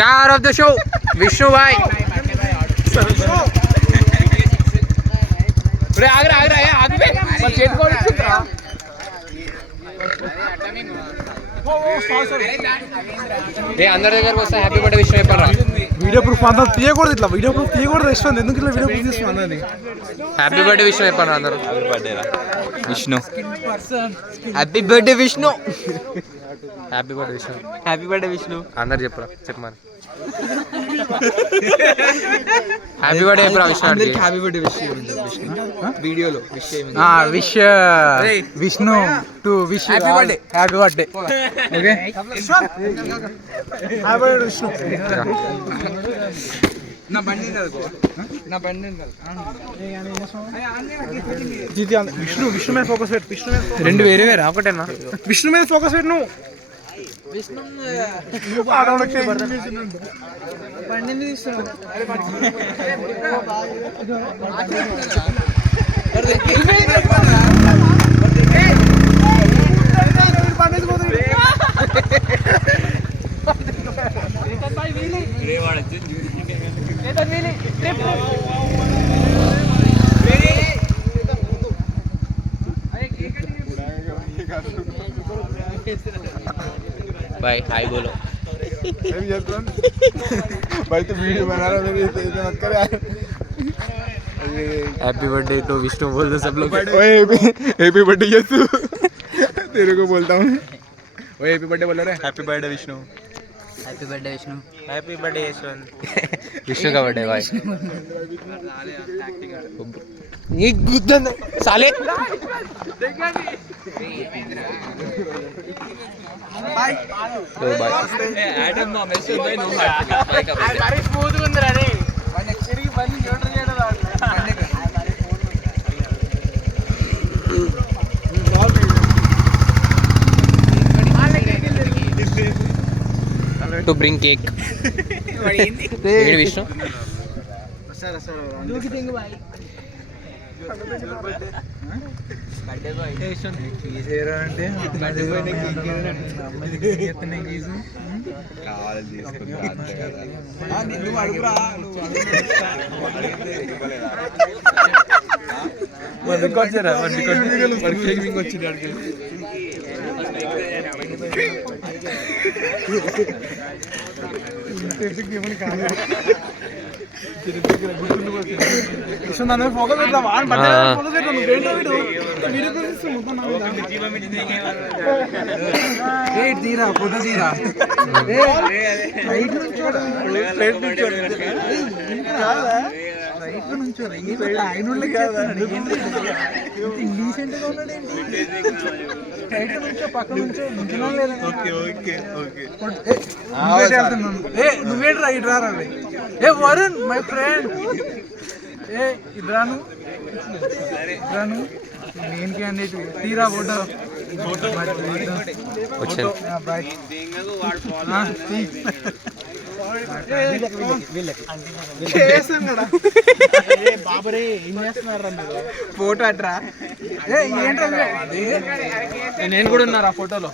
Star of the show, Vishnu bhai. అందరి దగ్గరకు వస్తే హ్యాపీ బర్త్డే విష్ చెప్పరా. వీడియో ప్రూఫ్ అంతా తీయకూడదు, ఇట్లా వీడియో ప్రూఫ్ తీయకూడదు. ఇష్టం ఎందుకు ఇట్లా వీడియో ప్రూఫ్ తీసుకున్నది. హ్యాపీ బర్త్డే విష్ చెప్పరా అందరూ. Vishnu happy birthday Vishnu. Happy birthday Vishnu. Happy birthday Vishnu అందరు చెప్పరా, చెప్పమని. హ్యాపీ బర్త్డే చెప్పరా విష్ణు. అందరికి హ్యాపీ బర్త్డే విష్ వీడియోలో wish wish Vishnu to wish happy birthday. Happy birthday. Okay happy birthday Vishnu. నా బండి నా బండి విష్ణు విష్ణు మీద ఫోకస్ పెట్టు. విష్ణు మీద రెండు వేరే వేరే ఒకటేనా. విష్ణు మీద ఫోకస్ పెట్టు. నువ్వు బండిని తీస్తున్నావు. भाई हाय बोलो. भाई तो वीडियो बना रहा मेरी, तो मत कर यार. हैप्पी बर्थडे टू विष्णु बोल दो सब लोग. ओए हैप्पी बर्थडे यस तेरे को बोलता हूँ. ओए हैप्पी बर्थडे बोल रहे. Happy birthday Vishnu. Happy birthday Vishnu. Happy birthday Yashwant. Vishnu का बर्थडे भाई. ये गुद्दन साले. Bye bye. Adam no message bye no very smooth గా ఉంది రే. బండి ఎక్స్‌కి బండి న్యూట్రల్ చేయడం రాదు. to bring cake. Hey Vishnu. Sir दूकी देंगे भाई. बर्थडे बॉय टेंशन తీసేరా అంటే బर्थडे बॉय ने केक అమ్మకి ఎత్తనే గీసు కావాలి తీసుకుంటా. నిన్ను అడుగురా వండి కొచ్చరా వండి కొచ్చి కేక్ మింగ్ వచ్చింది అడిగి. తీరా ఫోటో తీరా. నువ్వేట్రా ఇటు రారా. ఏ వరుణ్ మై ఫ్రెండ్. ఏ ఇద్రాను నేను క్యాండిడేట్ తీరా ఫోటో. బాయ్ బాబరే ఏం చేస్తున్నారా మీరు. ఫోటో అట్రా. ఏంట్రా నేను కూడా ఉన్నారా ఫోటోలో.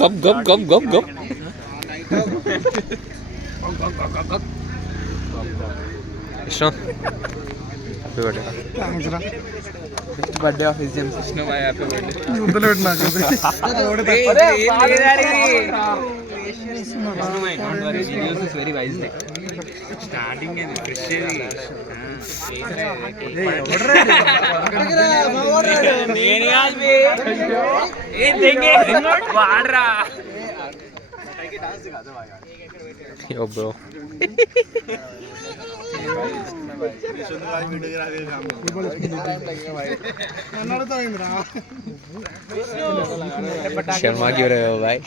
गप गप गप गप गप. Vishnu happy birthday. Birthday of his Vishnu भाई हैप्पी बर्थडे. ముద్దలు పెట్టినా don't worry the news is very wise day. Starting है फ्रेश నేను आज भी ये देंगे वाड़ रहा. यो ब्रो. शर्मा क्यों रहे हो भाई.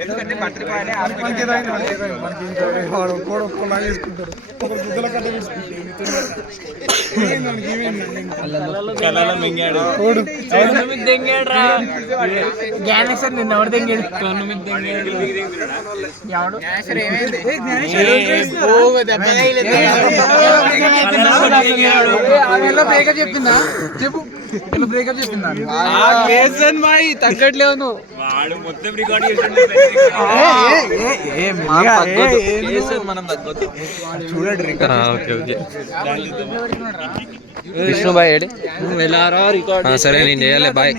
ఎందుకంటే బట్టలు పాలే జ్ఞానేశ్వర్ నిన్న ఎవరు తెంగాడు బ్రేకప్ చెప్పిందా చెప్పు బ్రేకప్ చెప్పిందా తగ్గట్లేవు నువ్వు వాడు మొత్తం రికార్డ్ చూడండి విష్ణు బాయ్ ఏడి సరే నేను చేయాలి బాయ్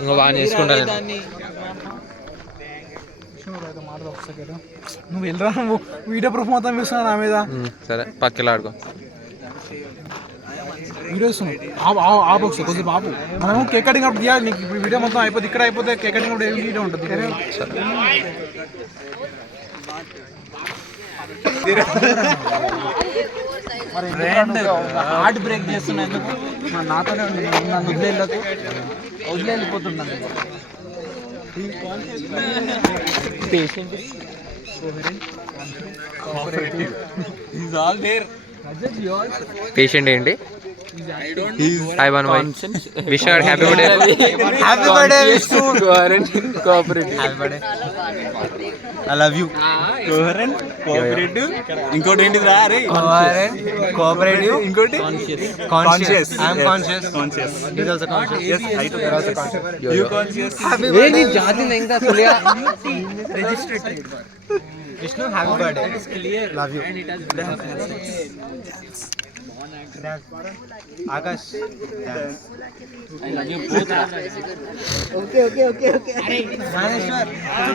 ఇంకా బాగా చేసుకుంటాను నువ్వు వెళ్ళరా నువ్వు వీడియో ప్రూఫ్ మొత్తం ఇస్తున్నావు నా మీద సరే పక్కలా ఆడుకో వీడియో ఇస్తున్నావు ఆపు ఒకసారి కొద్దిగా బాబు మనము కేక్ కటింగ్ అప్పుడు తీయాలి నీకు ఇప్పుడు వీడియో మొత్తం అయిపోతే ఇక్కడ అయిపోతే కేక్ కటింగ్ అప్పుడు ఏమి వీడియో ఉంటుంది హార్ట్ బ్రేక్ చేస్తున్నా ఎందుకు నాతోనే ఉంది నన్ను వదిలే వెళ్ళిపోతున్నాను పేషెంట్ ఏంటి hi one boy wish happy birthday I love you coherent cooperative ఇంకోటి ఏంటి రా రే కోఆపరేటివ్ ఇంకోటి conscious I am conscious he is also conscious yes I too are also conscious you conscious ఏ నీ జాతి ఇంకా సులియా registered Vishnu happy birthday it is clear love you and it has Akash I love you both okay अरे मानेश्वर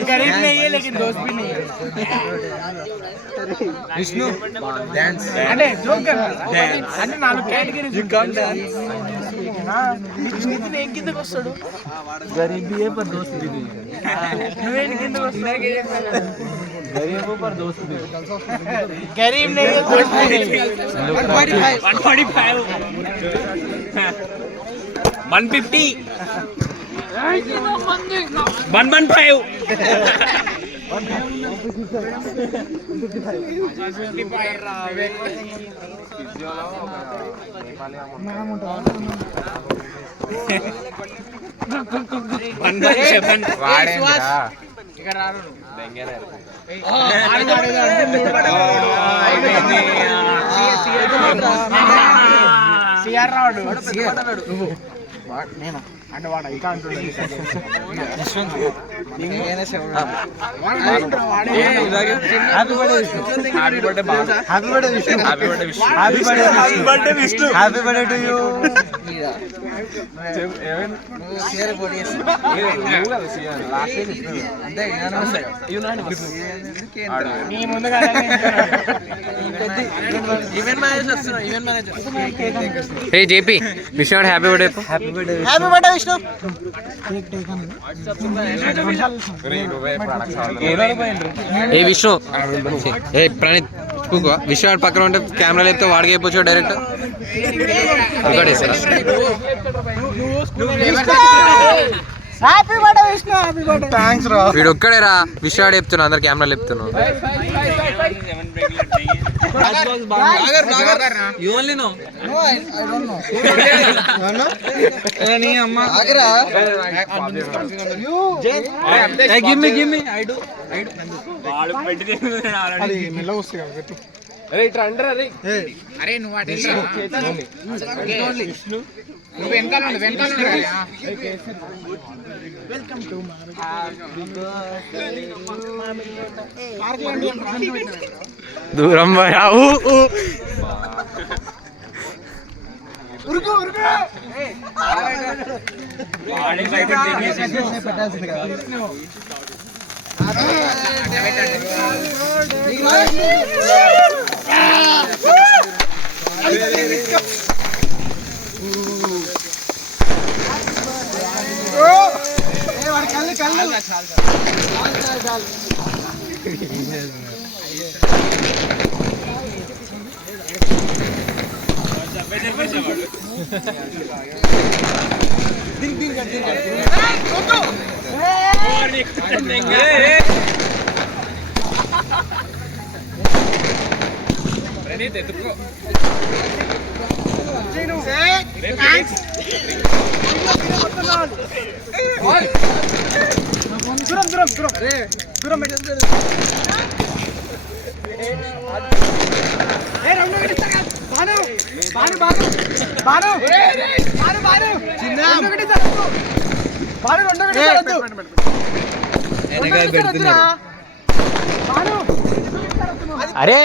गरीब नहीं है लेकिन दोस्त भी नहीं है विष्णु डांस अरे जोक कर डांस अरे नालू कैटेगरी यू कम डांस हां नितिन एक కిందకి వస్తాడు गरीब भी है पर दोस्त भी नहीं है నువ్వే కిందకి వస్తావు गरीब पर दोस्त भी गरीब नहीं है दोस्त भी नहीं 145 150 115 నేను అంటే వాడు ఇంకా అంటున్నాడు hey JP wish happy birthday happy birthday Vishnu ఏ విష్ణు ఏ ప్రణీత్ విష్ పక్కన ఉంటే కెమెరా లేకపోతే వాడికి అయిపోవచ్చు direct happy birthday Vishnu happy birthday thanks రా వీడు ఒక్కడే రా విష్ చెప్తున్నా అందరు కెమెరా లేపుతున్నావు You only know. No, I don't know. No? Any amma. Agara. You. Hey, give me. I do. వాడు పెట్టిదేను అది మెల్ల వస్తుంది కదా పెట్టు అరే ఇట్లా అండరా రే అరే నువ్వు అటే విష్ణు నువ్వు వెనకాల ఉండు వెల్కమ్ టు దూరం అరే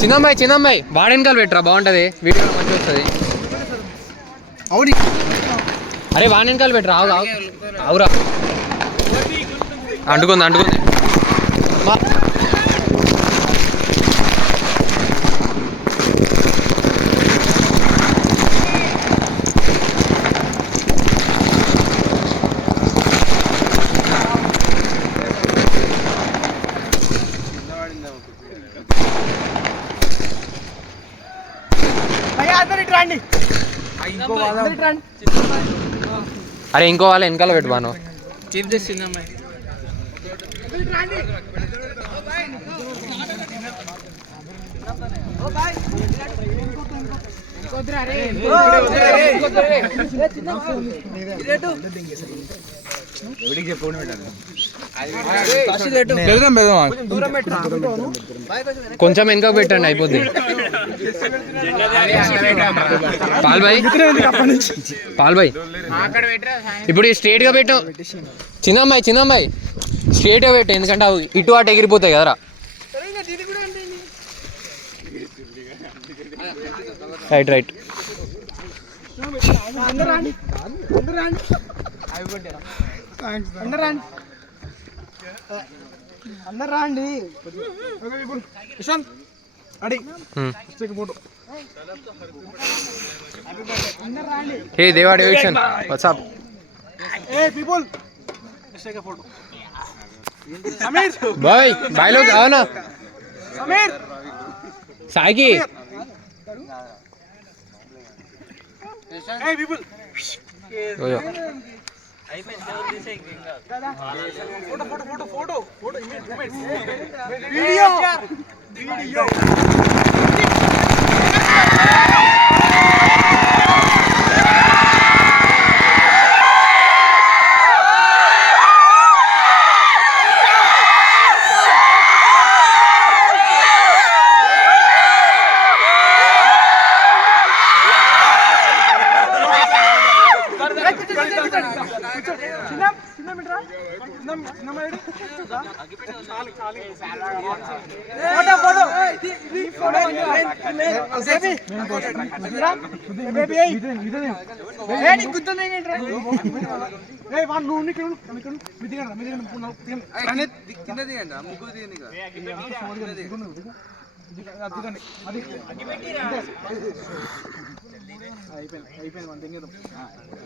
చిన్నమ్మాయి వాడెనకాల పెట్టరా, బాగుంటది, వీడియో మంచిగా వస్తుంది. అరే వాడెనకాల పెట్టరా, అవురా అంటుకుంది. అరే ఇంకో వాళ్ళ వెనకాల పెట్టు బాను. కొంచెం వెనక పెట్టండి, అయిపోద్ది. పాల్ భాయ్ ఇప్పుడు స్ట్రేట్ గా పెట్టు. చిన్నమ్మాయి స్ట్రేట్ గా పెట్టు, ఎందుకంటే అవి ఇటు అటు ఎగిరిపోతాయి కదరా. రైట్ అందరు రాండి. హే దేవా డేవిడ్సన్, వాట్సాప్. బాయ్ లోగ్ అవునా సాయికి.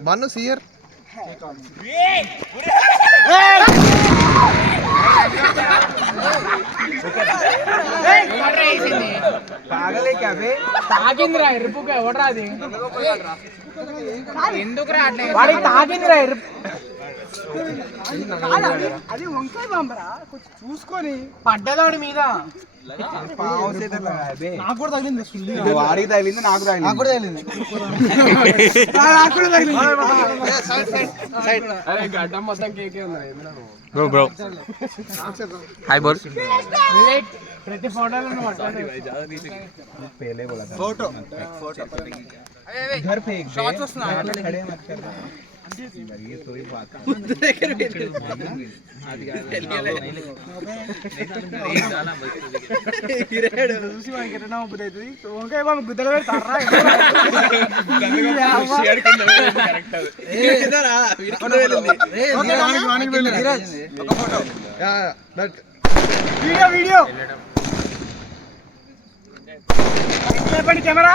Manu Seer. తాగిందిరా ఎరుపుగా ఎవడరాది ఎందుకురా వాడికి తాగిందిరా ఎరుపు. అది వంకాయ బాంబరా, కొంచెం చూసుకొని పడ్డదాడి మీద. నాకు కూడా తగిలింది, వాడికి తగిలింది, నాకు కూడా తగిలింది. గడ్డం మొత్తం కేకే ఉంది బ్రో. హాయ్ బోల్. ప్రతి ఫోటోలో फोटो घर पे शॉट्स वस्तुना खड़े मत कर ये तो ही बात గిరేడు చూసి మనకి ఎట్లా నవ్వుతుంది. వంకాయ బాబు గుద్దలు పెడతారా షేర్ కింద కరెక్ట్ ఏ ఇదరా ఫోటో వెళ్ళింది ఓకే వానికి వెళ్ళింది గిరాజ్ ఒక photo yeah that video camera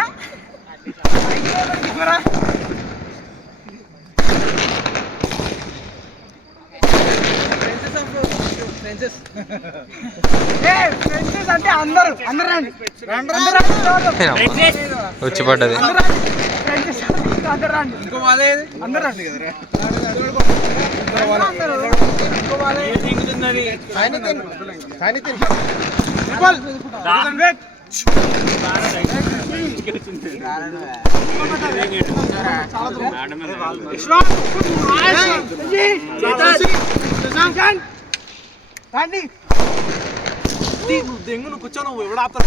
అంటే అందరూ రండి. వచ్చి పడ్డది. దెంగు నువ్వు కూర్చో, నువ్వు ఎవడు ఆపుతావు?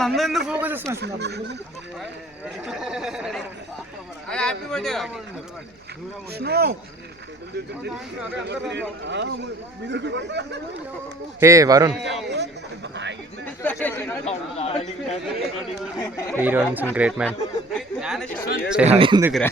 నన్ను ఎందుకు ఫోకస్ చేస్తున్నా? హే వరుణ్, హీరోయిన్స్ గ్రేట్ మ్యాన్. ఎందుకురా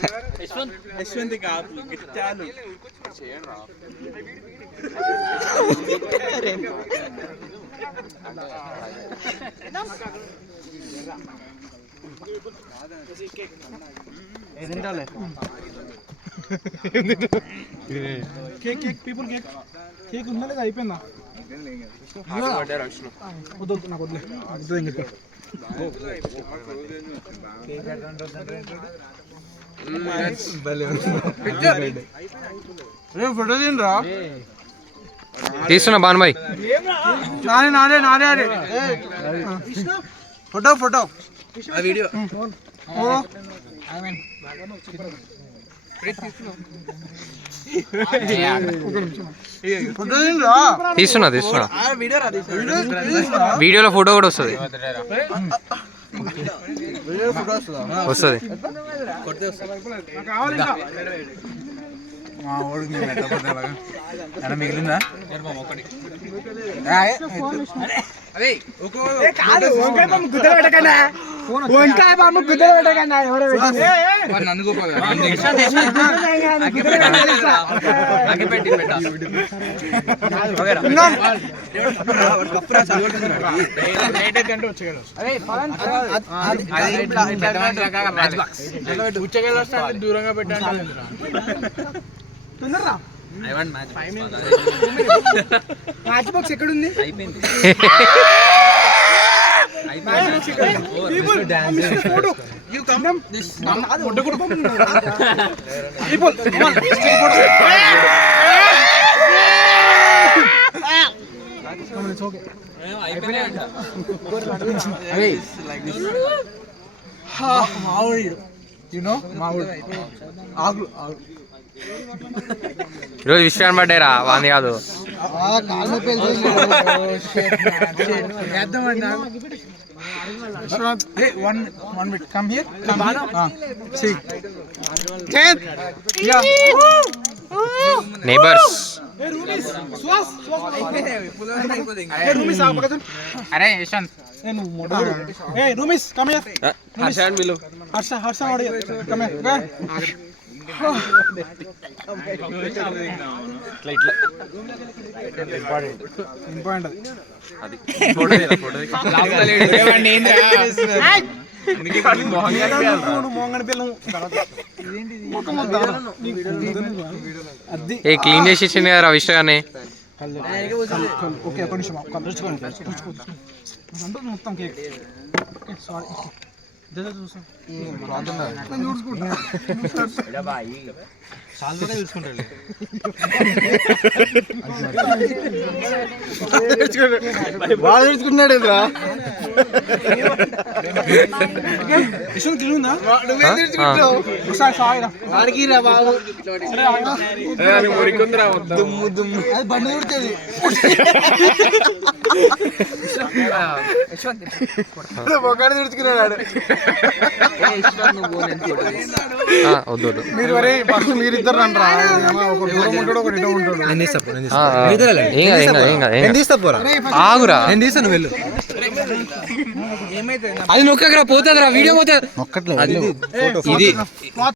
cake cake people cake cake ఉందా లేదా? అయిపోయిందా? వద్దు నాకు వద్దులే, వద్దు అని చెప్పి ఫోటో తినరా? తీస్తున్నా భానుభాయ్. నాదే నాదే అదే ఫోటో ఫోటో వీడియో ఫోటో తినరా? తీస్తున్నా వీడియోలో ఫోటో కూడా వస్తుంది. వస్తుంది. మిగిలిందా? వంకాయ బామ్మ గుద్దలు పెట్టకండి. దూరంగా పెట్టండి. మ్యాచ్ బాక్స్ ఎక్కడుంది? ఈరోజు విషయం పడ్డారా? వాంది కాదు. నేబర్స్. అరే Yashwant, roomies come here. Harsha Harsha come here. Important ఏ క్లీన్ చేసి ఇచ్చింది కదా రవిష్ గానే. ఓకే ఒక నిమిషం మొత్తం కేక్. సారీ బాగా చూసుకుంటున్నాడు. వద్దు మీరు ఫస్ట్ మీరిద్దరు రండి రా ఒక దూరం ఉంటాడు ఒక ఇటో ఉంటాడు ఆగురా నేను తీస్తాను వెళ్ళు అది నొక్కరా పోతుందిరా వీడియో పోతుంది ఇది